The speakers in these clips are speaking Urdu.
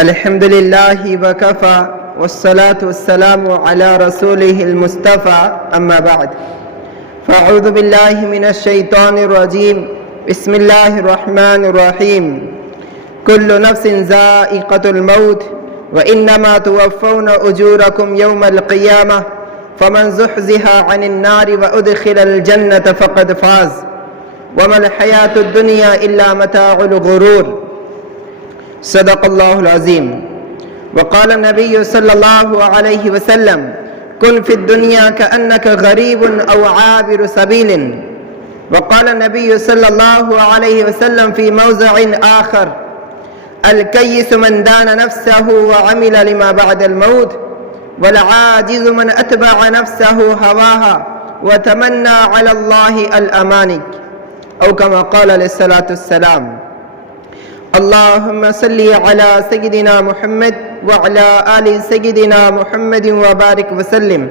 الحمد لله وكفى والصلاة والسلام على رسوله المصطفى أما بعد فأعوذ بالله من الشيطان الرجيم بسم الله الرحمن الرحيم كل نفس ذائقة الموت وإنما توفون أجوركم يوم القيامة فمن زحزح عن النار وأدخل الجنة فقد فاز وما الحياة الدنيا إلا متاع الغرور صدق الله العظيم. وقال النبي صلى الله عليه وسلم كن في الدنيا كأنك غريب أو عابر سبيل. وقال النبي صلى الله عليه وسلم في موضع آخر الكيس من دان نفسه وعمل لما بعد الموت والعاجز من أتبع نفسه هواها وتمنى على الله الأماني أو كما قال عليه الصلاة والسلام. اللهم صل على سيدنا محمد وعلى آل سيدنا محمد وبارك وسلم.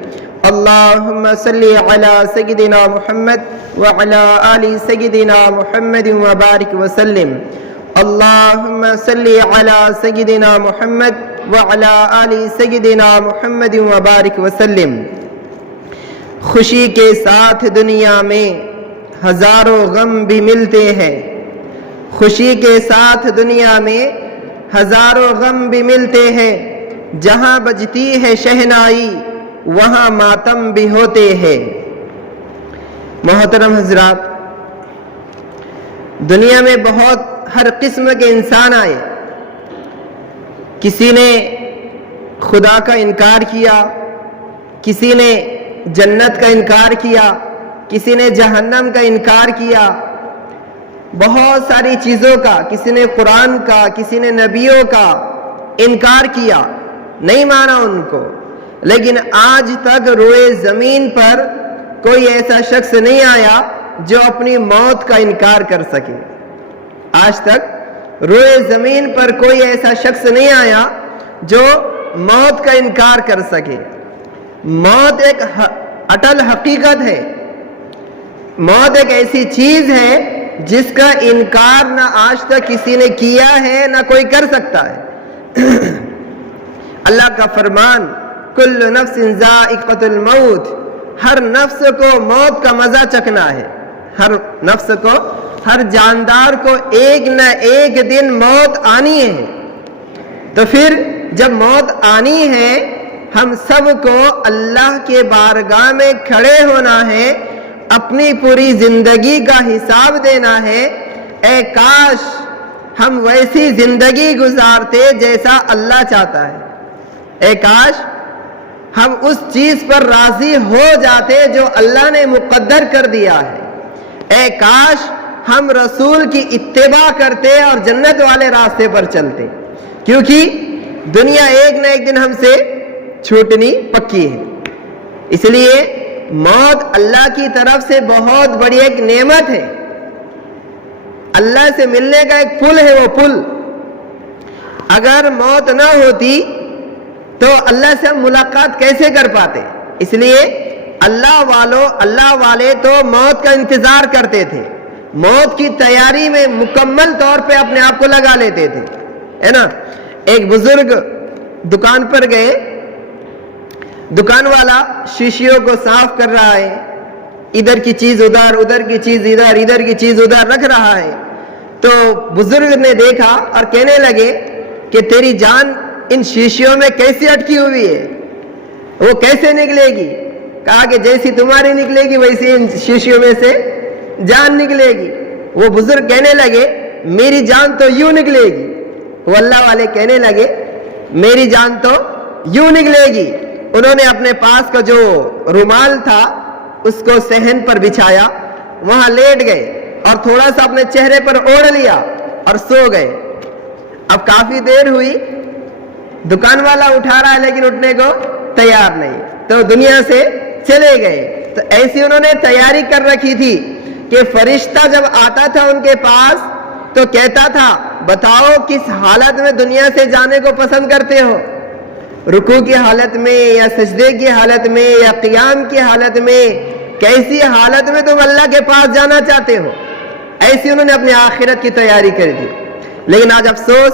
اللهم صل على سيدنا محمد وعلى آل سيدنا محمد وبارك وسلم. اللهم صل على سيدنا محمد وعلى آل سيدنا محمد وبارك وسلم. خوشی کے ساتھ دنیا میں ہزاروں غم بھی ملتے ہیں. خوشی کے ساتھ دنیا میں ہزاروں غم بھی ملتے ہیں. جہاں بجتی ہے شہنائی وہاں ماتم بھی ہوتے ہیں. محترم حضرات، دنیا میں بہت ہر قسم کے انسان آئے. کسی نے خدا کا انکار کیا، کسی نے جنت کا انکار کیا، کسی نے جہنم کا انکار کیا، بہت ساری چیزوں کا، کسی نے قرآن کا، کسی نے نبیوں کا انکار کیا، نہیں مانا ان کو. لیکن آج تک روئے زمین پر کوئی ایسا شخص نہیں آیا جو اپنی موت کا انکار کر سکے. آج تک روئے زمین پر کوئی ایسا شخص نہیں آیا جو موت کا انکار کر سکے. موت ایک اٹل حقیقت ہے. موت ایک ایسی چیز ہے جس کا انکار نہ آج تک کسی نے کیا ہے نہ کوئی کر سکتا ہے. اللہ کا فرمان کل نفس ذائقۃ الموت، ہر نفس کو موت کا مزہ چکھنا ہے. ہر نفس کو، ہر جاندار کو ایک نہ ایک دن موت آنی ہے. تو پھر جب موت آنی ہے ہم سب کو اللہ کے بارگاہ میں کھڑے ہونا ہے، اپنی پوری زندگی کا حساب دینا ہے. اے کاش ہم ویسی زندگی گزارتے جیسا اللہ چاہتا ہے. اے کاش ہم اس چیز پر راضی ہو جاتے جو اللہ نے مقدر کر دیا ہے. اے کاش ہم رسول کی اتباع کرتے اور جنت والے راستے پر چلتے، کیونکہ دنیا ایک نہ ایک دن ہم سے چھوٹنی پکی ہے. اس لیے موت اللہ کی طرف سے بہت بڑی ایک نعمت ہے. اللہ سے ملنے کا ایک پل ہے. وہ پل اگر موت نہ ہوتی تو اللہ سے ہم ملاقات کیسے کر پاتے؟ اس لیے اللہ والے تو موت کا انتظار کرتے تھے، موت کی تیاری میں مکمل طور پہ اپنے آپ کو لگا لیتے تھے، ہے نا. ایک بزرگ دکان پر گئے، دکان والا شیشیوں کو صاف کر رہا ہے، ادھر کی چیز ادھر، ادھر کی چیز ادھر، ادھر کی چیز ادھر رکھ رہا ہے. تو بزرگ نے دیکھا اور کہنے لگے کہ تیری جان ان شیشیوں میں کیسے اٹکی ہوئی ہے، وہ کیسے نکلے گی؟ کہا کہ جیسی تمہاری نکلے گی ویسی ان شیشیوں میں سے جان نکلے گی. وہ بزرگ کہنے لگے میری جان تو یوں نکلے گی. وہ اللہ والے کہنے لگے میری جان تو یوں نکلے گی. انہوں نے اپنے پاس کا جو رومال تھا اس کو صحن پر بچھایا، وہاں لیٹ گئے اور تھوڑا سا اپنے چہرے پر اوڑھ لیا اور سو گئے. اب کافی دیر ہوئی، دکان والا اٹھا رہا ہے لیکن اٹھنے کو تیار نہیں، تو دنیا سے چلے گئے. تو ایسی انہوں نے تیاری کر رکھی تھی کہ فرشتہ جب آتا تھا ان کے پاس تو کہتا تھا بتاؤ کس حالت میں دنیا سے جانے کو پسند کرتے ہو؟ رکوع کی حالت میں یا سجدے کی حالت میں یا قیام کی حالت میں، کیسی حالت میں تم اللہ کے پاس جانا چاہتے ہو؟ ایسی انہوں نے اپنی آخرت کی تیاری کر دی. لیکن آج افسوس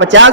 50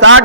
60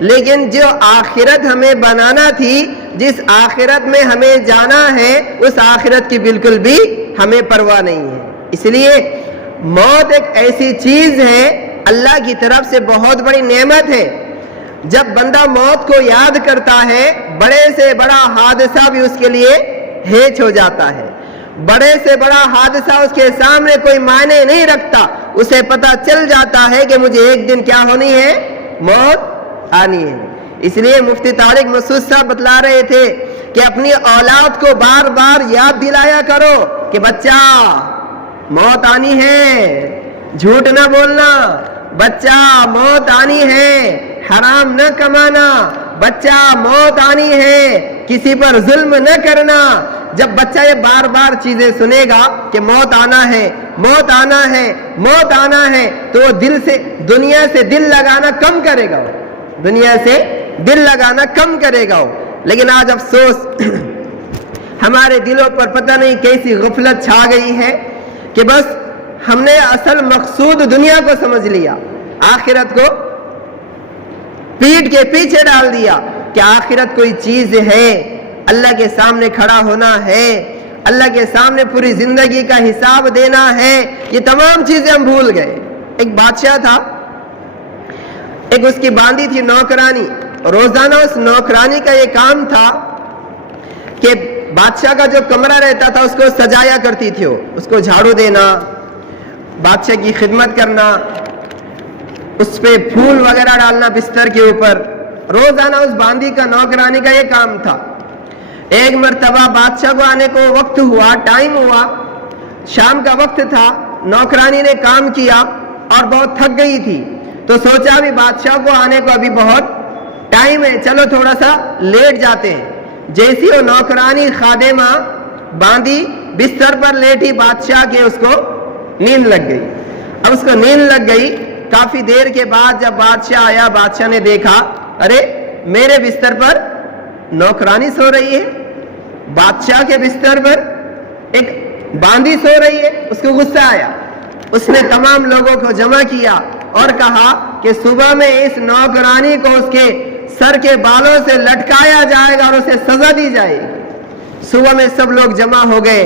لیکن جو آخرت ہمیں بنانا تھی، جس آخرت میں ہمیں جانا ہے، اس آخرت کی بالکل بھی ہمیں پرواہ نہیں ہے۔ اس لیے موت ایک ایسی چیز ہے، اللہ کی طرف سے بہت بڑی نعمت ہے۔ جب بندہ موت کو یاد کرتا ہے، بڑے سے بڑا حادثہ بھی اس کے لیے ہیچ ہو جاتا ہے۔ بڑے سے بڑا حادثہ اس کے سامنے کوئی معنی نہیں رکھتا، اسے پتہ چل جاتا ہے کہ مجھے ایک دن کیا ہونی ہے، موت آنی ہے۔ اس لیے مفتی طارق مسعود صاحب بتلا رہے تھے کہ اپنی اولاد کو بار بار یاد دلایا کرو کہ بچہ موت آنی ہے، جھوٹ نہ بولنا، بچہ موت آنی ہے، حرام نہ کمانا، بچہ موت آنی ہے، کسی پر ظلم نہ کرنا۔ جب بچہ یہ بار بار چیزیں سنے گا کہ موت آنا ہے، موت آنا ہے، موت آنا ہے، تو وہ دنیا سے دل لگانا کم کرے گا، دنیا سے دل لگانا کم کرے گا۔ لیکن آج افسوس ہمارے دلوں پر پتہ نہیں کیسی غفلت چھا گئی ہے کہ بس ہم نے اصل مقصود دنیا کو سمجھ لیا، آخرت کو پیٹ کے پیچھے ڈال دیا کہ آخرت کوئی چیز ہے، اللہ کے سامنے کھڑا ہونا ہے، اللہ کے سامنے پوری زندگی کا حساب دینا ہے، یہ تمام چیزیں ہم بھول گئے۔ ایک بادشاہ تھا، ایک اس کی باندھی تھی نوکرانی، روزانہ اس نوکرانی کا یہ کام تھا کہ بادشاہ کا جو کمرہ رہتا تھا اس کو سجایا کرتی تھی، اس کو جھاڑو دینا، بادشاہ کی خدمت کرنا، اس پہ پھول وغیرہ ڈالنا بستر کے اوپر، روزانہ اس باندھی کا نوکرانی کا یہ کام تھا۔ ایک مرتبہ بادشاہ کو آنے کو وقت ہوا، ٹائم ہوا، شام کا وقت تھا، نوکرانی نے کام کیا اور بہت تھک گئی تھی، تو سوچا بھی بادشاہ کو آنے کو ابھی بہت ٹائم ہے، چلو تھوڑا سا لیٹ جاتے ہیں۔ جیسی وہ نوکرانی خادمہ باندھی بستر پر لیٹی، بادشاہ کے اس کو نیند لگ گئی۔ اب اس کو نیند لگ گئی، کافی دیر کے بعد جب بادشاہ آیا، بادشاہ نے دیکھا ارے میرے بستر پر نوکرانی سو رہی ہے، بادشاہ کے بستر پر ایک باندھی سو رہی ہے۔ اس کو غصہ آیا، اس نے تمام لوگوں کو جمع کیا اور کہا کہ صبح میں اس نوکرانی کو اس کے سر کے بالوں سے لٹکایا جائے گا اور اسے سزا دی جائے گی۔ صبح میں سب لوگ جمع ہو گئے،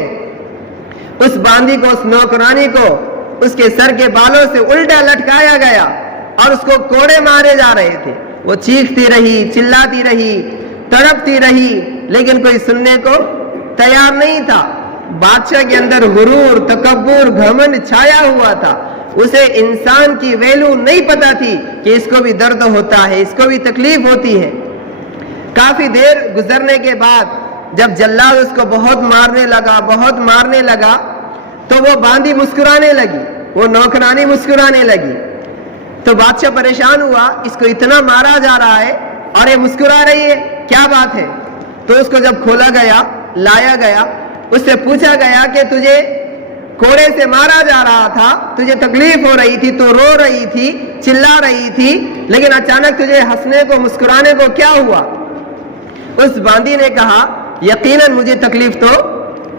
اس باندھی کو، اس نوکرانی کو اس کے سر کے بالوں سے الٹا لٹکایا گیا اور اس کو کوڑے مارے جا رہے تھے۔ وہ چیختی رہی، چلاتی رہی، تڑپتی رہی، لیکن کوئی سننے کو تیار نہیں تھا۔ بادشاہ کے اندر غرور، تکبر، گھمنڈ چھایا ہوا تھا، اسے انسان کی ویلو نہیں پتا تھی کہ اس کو بھی درد ہوتا ہے، اس کو بھی تکلیف ہوتی ہے۔ کافی دیر گزرنے کے بعد جب جلاد اس کو بہت مارنے لگا تو وہ باندھی مسکرانے لگی، وہ نوکرانی مسکرانے لگی، تو بادشاہ پریشان ہوا، اس کو اتنا مارا جا رہا ہے اور یہ مسکرا رہی ہے، کیا بات ہے؟ تو اس کو جب کھولا گیا، لایا گیا، اس سے پوچھا گیا کہ تجھے کوڑے سے مارا جا رہا تھا، تجھے تکلیف ہو رہی تھی، تو رو رہی تھی، چلا رہی تھی، لیکن اچانک تجھے ہنسنے کو، مسکرانے کو کیا ہوا؟ اس باندھی نے کہا یقیناً مجھے تکلیف تو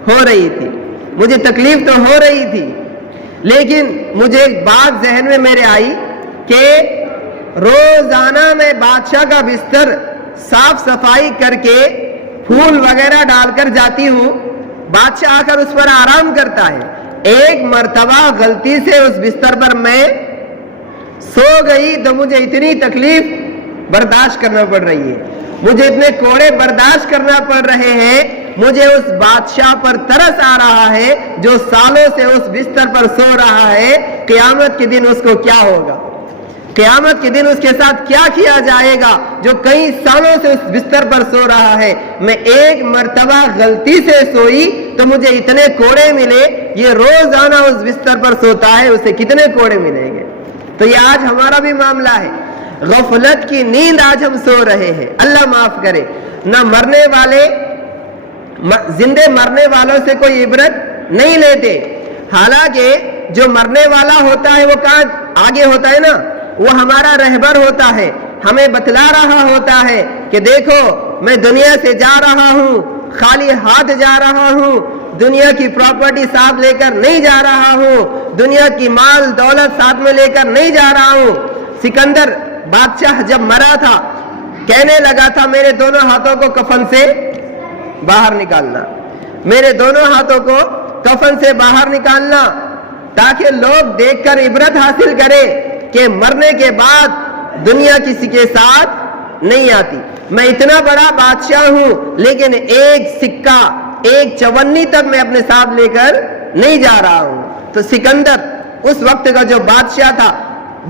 ہو رہی تھی، مجھے تکلیف تو ہو رہی تھی، لیکن مجھے ایک بات ذہن میں میرے آئی کہ روزانہ میں بادشاہ کا بستر صاف صفائی کر کے پھول وغیرہ ڈال کر جاتی ہوں، بادشاہ آ کر اس پر آرام کرتا ہے، ایک مرتبہ غلطی سے اس بستر پر میں سو گئی تو مجھے اتنی تکلیف برداشت کرنا پڑ رہی ہے، مجھے اتنے کوڑے برداشت کرنا پڑ رہے ہیں، مجھے اس بادشاہ پر ترس آ رہا ہے جو سالوں سے اس بستر پر سو رہا ہے، قیامت کے دن اس کو کیا ہوگا، قیامت کے دن اس کے ساتھ کیا کیا جائے گا جو کئی سالوں سے اس بستر پر سو رہا ہے۔ میں ایک مرتبہ غلطی سے سوئی تو مجھے اتنے کوڑے ملے، یہ روزانہ اس بستر پر سوتا ہے، اسے کتنے کوڑے ملیں گے؟ تو یہ آج ہمارا بھی معاملہ ہے، غفلت کی نیند آج ہم سو رہے ہیں، اللہ معاف کرے۔ نہ مرنے والے، زندے مرنے والوں سے کوئی عبرت نہیں لیتے، حالانکہ جو مرنے والا ہوتا ہے وہ کہاں آگے ہوتا ہے نا، وہ ہمارا رہبر ہوتا ہے، ہمیں بتلا رہا ہوتا ہے کہ دیکھو میں دنیا سے جا رہا ہوں، خالی ہاتھ جا رہا ہوں، دنیا کی پراپرٹی ساتھ لے کر نہیں جا رہا ہوں، دنیا کی مال دولت ساتھ میں لے کر نہیں جا رہا ہوں۔ سکندر بادشاہ جب مرا تھا کہنے لگا تھا میرے دونوں ہاتھوں کو کفن سے باہر نکالنا، میرے دونوں ہاتھوں کو کفن سے باہر نکالنا، تاکہ لوگ دیکھ کر عبرت حاصل کرے کہ مرنے کے بعد دنیا کسی کے ساتھ نہیں آتی۔ میں اتنا بڑا بادشاہ ہوں لیکن ایک سکہ، ایک چونی تک میں اپنے ساتھ لے کر نہیں جا رہا ہوں۔ تو سکندر اس وقت کا جو بادشاہ تھا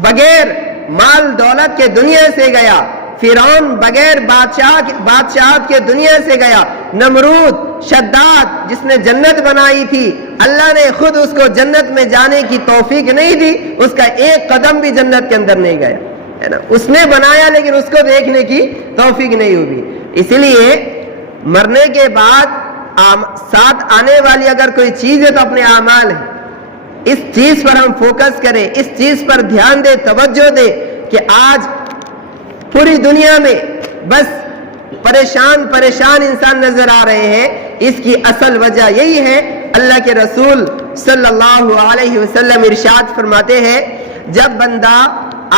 بغیر مال دولت کے دنیا سے گیا، فرعون بغیر بادشاہت کے دنیا سے گیا، نمرود، شداد جس نے جنت بنائی تھی اللہ نے خود اس کو جنت میں جانے کی توفیق نہیں دی، اس کا ایک قدم بھی جنت کے اندر نہیں گیا، ہے نا، اس نے بنایا لیکن اس کو دیکھنے کی توفیق نہیں ہوئی۔ اسی لیے مرنے کے بعد ساتھ آنے والی اگر کوئی چیز ہے تو اپنے اعمال ہے، اس چیز پر ہم فوکس کریں، اس چیز پر دھیان دیں، توجہ دیں کہ آج پوری دنیا میں بس پریشان انسان نظر آ رہے ہیں۔ اس کی اصل وجہ یہی ہے، اللہ کے رسول صلی اللہ علیہ وسلم ارشاد فرماتے ہیں جب بندہ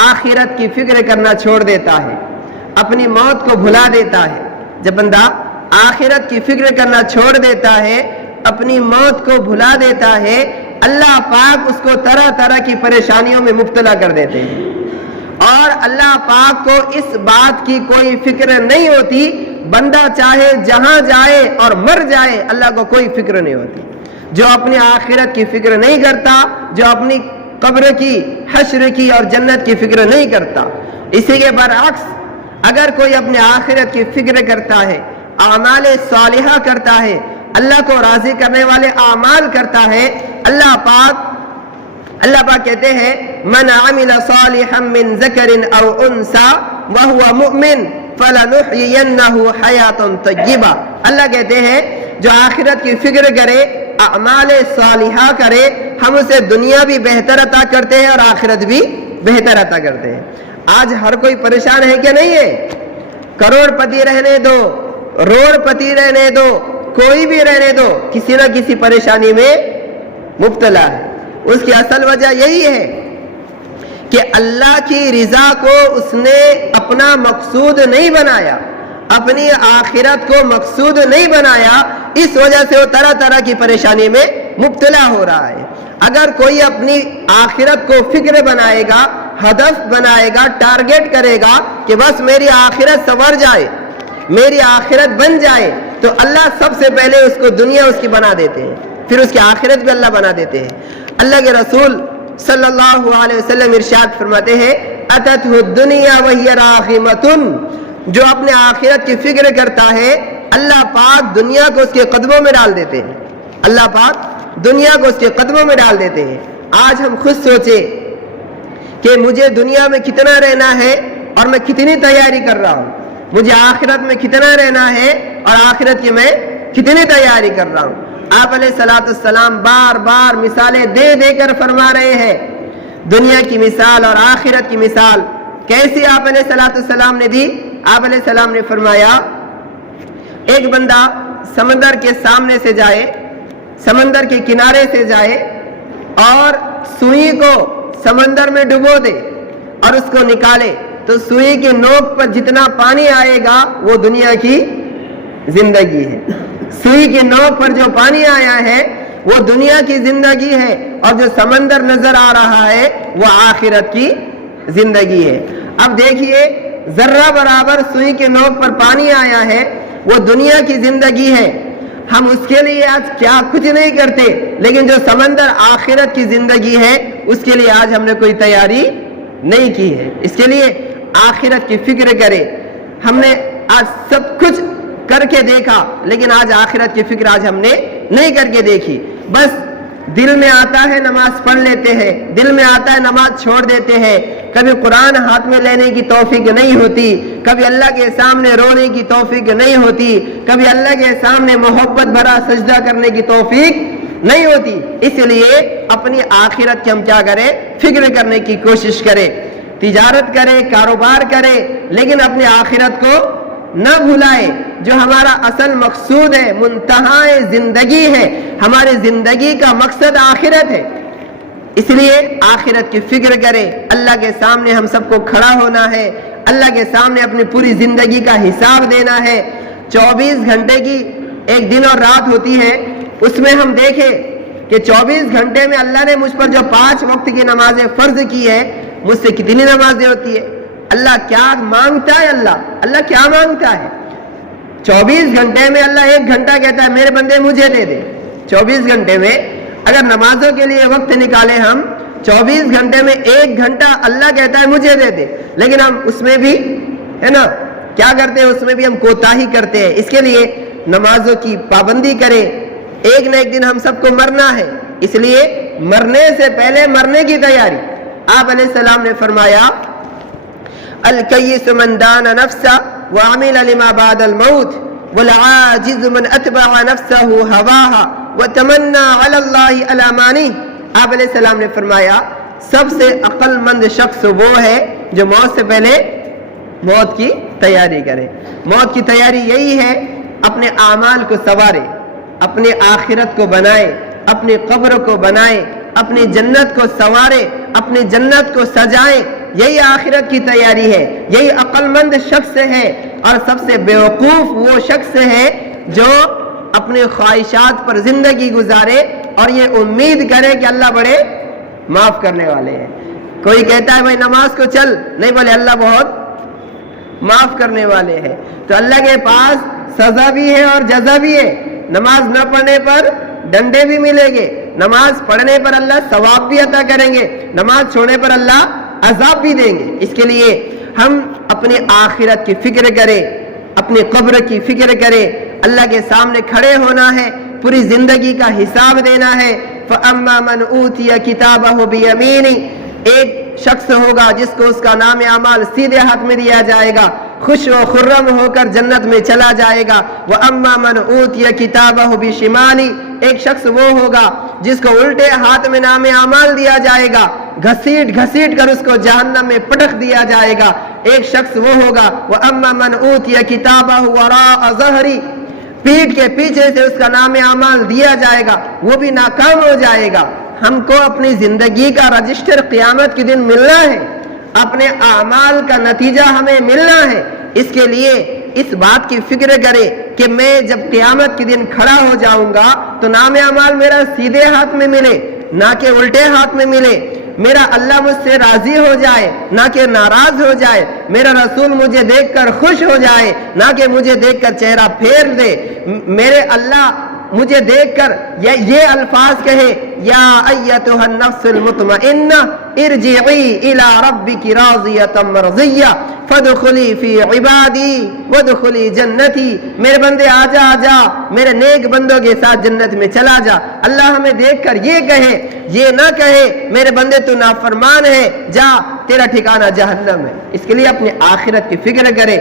آخرت کی فکر کرنا چھوڑ دیتا ہے، اپنی موت کو بھلا دیتا ہے، جب بندہ آخرت کی فکر کرنا چھوڑ دیتا ہے، اپنی موت کو بھلا دیتا ہے، اللہ پاک اس کو طرح طرح کی پریشانیوں میں مبتلا کر دیتے ہیں، اور اللہ پاک کو اس بات کی کوئی فکر نہیں ہوتی، بندہ چاہے جہاں جائے اور مر جائے اللہ کو کوئی فکر نہیں ہوتی۔ جو اپنی آخرت کی فکر نہیں کرتا، جو اپنی قبر کی، حشر کی اور جنت کی فکر نہیں کرتا، اسی کے برعکس اگر کوئی اپنی آخرت کی فکر کرتا ہے، اعمال صالحہ کرتا ہے، اللہ کو راضی کرنے والے اعمال کرتا ہے، اللہ پاک کہتے ہیں من عمل صالحا من ذکر او انثى وهو مؤمن فلنحيينه حیاة طیبہ، اللہ کہتے ہیں جو آخرت کی فکر کرے، اعمال صالحہ کرے، ہم اسے دنیا بھی بہتر عطا کرتے ہیں اور آخرت بھی بہتر عطا کرتے ہیں۔ آج ہر کوئی پریشان ہے کہ نہیں ہے؟ کروڑ پتی رہنے دو، روڑ پتی رہنے دو، کوئی بھی رہنے دو، کسی نہ کسی پریشانی میں مبتلا ہے۔ اس کی اصل وجہ یہی ہے کہ اللہ کی رضا کو اس نے اپنا مقصود نہیں بنایا، اپنی آخرت کو مقصود نہیں بنایا، اس وجہ سے وہ طرح طرح کی پریشانی میں مبتلا ہو رہا ہے۔ اگر کوئی اپنی آخرت کو فکر بنائے گا، ہدف بنائے گا، ٹارگٹ کرے گا کہ بس میری آخرت سنور جائے، میری آخرت بن جائے، تو اللہ سب سے پہلے اس کو دنیا اس کی بنا دیتے ہیں، پھر اس کی آخرت بھی اللہ بنا دیتے ہیں۔ اللہ کے رسول صلی اللہ علیہ وسلم ارشاد فرماتے ہیں اتتہ الدنیا وہی راغمۃ، جو اپنے آخرت کی فکر کرتا ہے اللہ پاک دنیا کو اس کے قدموں میں ڈال دیتے ہیں، اللہ پاک دنیا کو اس کے قدموں میں ڈال دیتے ہیں۔ آج ہم خود سوچیں کہ مجھے دنیا میں کتنا رہنا ہے اور میں کتنی تیاری کر رہا ہوں، مجھے آخرت میں کتنا رہنا ہے اور آخرت کی میں کتنی تیاری کر رہا ہوں۔ آپ علیہ السلام بار بار مثالیں دے دے کر فرما رہے ہیں، دنیا کی مثال اور آخرت کی مثال کیسی آپ علیہ السلام نے دی۔ آپ علیہ السلام نے فرمایا ایک بندہ سمندر کے سامنے سے جائے، سمندر کے کنارے سے جائے اور سوئی کو سمندر میں ڈبو دے اور اس کو نکالے، تو سوئی کی نوک پر جتنا پانی آئے گا وہ دنیا کی زندگی ہے، سوئی کی نوک پر جو پانی آیا ہے وہ دنیا کی زندگی ہے، اور جو سمندر نظر آ رہا ہے وہ آخرت کی زندگی ہے۔ اب دیکھیے ذرہ برابر سوئی کے نوک پر پانی آیا ہے، وہ دنیا کی زندگی ہے، ہم اس کے لیے آج کیا کچھ نہیں کرتے، لیکن جو سمندر آخرت کی زندگی ہے اس کے لیے آج ہم نے کوئی تیاری نہیں کی ہے۔ اس کے لیے آخرت کی فکر کرے۔ ہم نے آج سب کچھ کر کے دیکھا لیکن آج آخرت کی فکر آج ہم نے نہیں کر کے دیکھی، بس دل میں آتا ہے نماز پڑھ لیتے ہیں، دل میں آتا ہے نماز چھوڑ دیتے ہیں، کبھی قرآن ہاتھ میں لینے کی توفیق نہیں ہوتی، کبھی اللہ کے سامنے رونے کی توفیق نہیں ہوتی، کبھی اللہ کے سامنے محبت بھرا سجدہ کرنے کی توفیق نہیں ہوتی۔ اس لیے اپنی آخرت کی ہم کیا کریں؟ فکر کرنے کی کوشش کریں، تجارت کرے، کاروبار کرے، لیکن اپنی آخرت کو نہ بھلائے۔ جو ہمارا اصل مقصود ہے، منتہائے زندگی ہے، ہماری زندگی کا مقصد آخرت ہے، اس لیے آخرت کی فکر کرے۔ اللہ کے سامنے ہم سب کو کھڑا ہونا ہے، اللہ کے سامنے اپنی پوری زندگی کا حساب دینا ہے. 24 گھنٹے کی ایک دن اور رات ہوتی ہے, اس میں ہم دیکھیں کہ 24 گھنٹے میں اللہ نے مجھ پر جو 5 وقت کی نمازیں فرض کی ہے, مجھ سے کتنی نمازیں ہوتی ہے؟ اللہ کیا مانگتا ہے؟ اللہ کیا مانگتا ہے؟ 24 گھنٹے میں اللہ 1 گھنٹہ کہتا ہے میرے بندے مجھے دے دے. 24 گھنٹے میں اگر نمازوں کے لیے وقت نکالے ہم, 24 گھنٹے میں 1 گھنٹہ اللہ کہتا ہے مجھے دے دے, لیکن ہم اس میں بھی ہے نا کیا کرتے ہیں؟ اس میں بھی ہم کوتاہی کرتے ہیں. اس کے لیے نمازوں کی پابندی کریں. ایک نہ ایک دن ہم سب کو مرنا ہے, اس لیے مرنے سے پہلے مرنے کی تیاری. آپ علیہ السلام نے فرمایا الکیس من دان نفسہ وعمل لما بعد الموت والعاجز من اتبع نفسہ ہواہا وتمنى علی اللہ الامانی. آپ علیہ السلام نے فرمایا سب سے عقل مند شخص وہ ہے جو موت سے پہلے موت کی تیاری کرے. موت کی تیاری یہی ہے اپنے اعمال کو سنوارے, اپنی آخرت کو بنائے, اپنی قبر کو بنائے, اپنی جنت کو سنوارے, اپنی جنت کو سجائے. یہی آخرت کی تیاری ہے, یہی عقل مند شخص ہے. اور سب سے بیوقوف وہ شخص ہے جو اپنے خواہشات پر زندگی گزارے اور یہ امید کرے کہ اللہ بڑے معاف کرنے والے ہیں. کوئی کہتا ہے بھائی نماز کو چل, نہیں بولے اللہ بہت معاف کرنے والے ہیں. تو اللہ کے پاس سزا بھی ہے اور جزا بھی ہے. نماز نہ پڑھنے پر ڈنڈے بھی ملیں گے, نماز پڑھنے پر اللہ ثواب بھی عطا کریں گے, نماز چھوڑنے پر اللہ عذاب بھی دیں گے. اس کے لیے ہم اپنی آخرت کی فکر کریں, اپنی قبر کی فکر کریں. اللہ کے سامنے کھڑے ہونا ہے, پوری زندگی کا حساب دینا ہے. فَأَمَّا مَنْ أُوتِيَ كِتَابَهُ بِيَمِينِهِ, ایک شخص ہوگا جس کو اس کا نام اعمال سیدھے ہاتھ میں دیا جائے گا, خوش و خرم ہو کر جنت میں چلا جائے گا. وَأَمَّا مَنْ أُوتِيَ كِتَابَهُ بِشِمَالِهِ, ایک شخص وہ ہوگا جس کو الٹے ہاتھ میں نام اعمال دیا جائے گا, گھسیٹ گھسیٹ کر اس کو جہنم میں پٹک دیا جائے گا. ایک شخص وہ ہوگا وَأَمَّا مَنْ أُوتِيَ كِتَابَهُ وَرَاءَ ظَهْرِهِ, پیٹھ کے پیچھے سے اس کا نام اعمال دیا جائے گا, وہ بھی ناکام ہو جائے گا. ہم کو اپنی زندگی کا رجسٹر قیامت کے دن ملنا ہے, اپنے اعمال کا نتیجہ ہمیں ملنا ہے. اس کے لیے اس بات کی فکر کرے کہ میں جب قیامت کے دن کھڑا ہو جاؤں گا تو نام اعمال میرا سیدھے ہاتھ میں ملے, نہ کہ الٹے ہاتھ میں ملے. میرا اللہ مجھ سے راضی ہو جائے, نہ کہ ناراض ہو جائے. میرا رسول مجھے دیکھ کر خوش ہو جائے, نہ کہ مجھے دیکھ کر چہرہ پھیر دے. میرے اللہ مجھے دیکھ کر یہ الفاظ کہے یا ایتھا النفس المطمئنہ ارجعی الی ربک راضیۃ مرضیہ فادخلی فی عبادی وادخلی جنتی. میرے بندے آجا آجا, میرے نیک بندوں کے ساتھ جنت میں چلا جا. اللہ ہمیں دیکھ کر یہ کہے, یہ نہ کہے میرے بندے تو نافرمان ہے, جا تیرا ٹھکانہ جہنم ہے. اس کے لیے اپنی آخرت کی فکر کرے,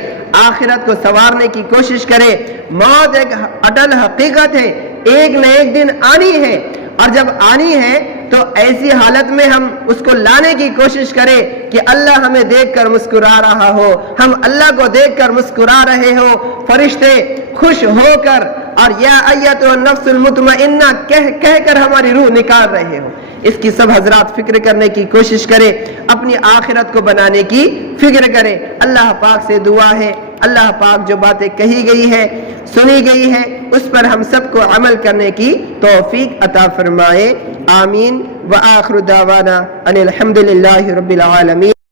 آخرت کو سنوارنے کی کوشش کرے. موت ایک اٹل حقیقت ہے, ایک نہ ایک دن آنی ہے, اور جب آنی ہے تو ایسی حالت میں ہم اس کو لانے کی کوشش کریں کہ اللہ ہمیں دیکھ کر مسکرا رہا ہو, ہم اللہ کو دیکھ کر مسکرا رہے ہو, فرشتے خوش ہو کر اور یا ایتھا النفس المطمئنہ کہہ کر ہماری روح نکال رہے ہو. اس کی سب حضرات فکر کرنے کی کوشش کریں, اپنی آخرت کو بنانے کی فکر کریں. اللہ پاک سے دعا ہے اللہ پاک جو باتیں کہی گئی ہے سنی گئی ہے اس پر ہم سب کو عمل کرنے کی توفیق عطا فرمائے. آمین. وآخر دعوانا ان الحمد للہ رب العالمین.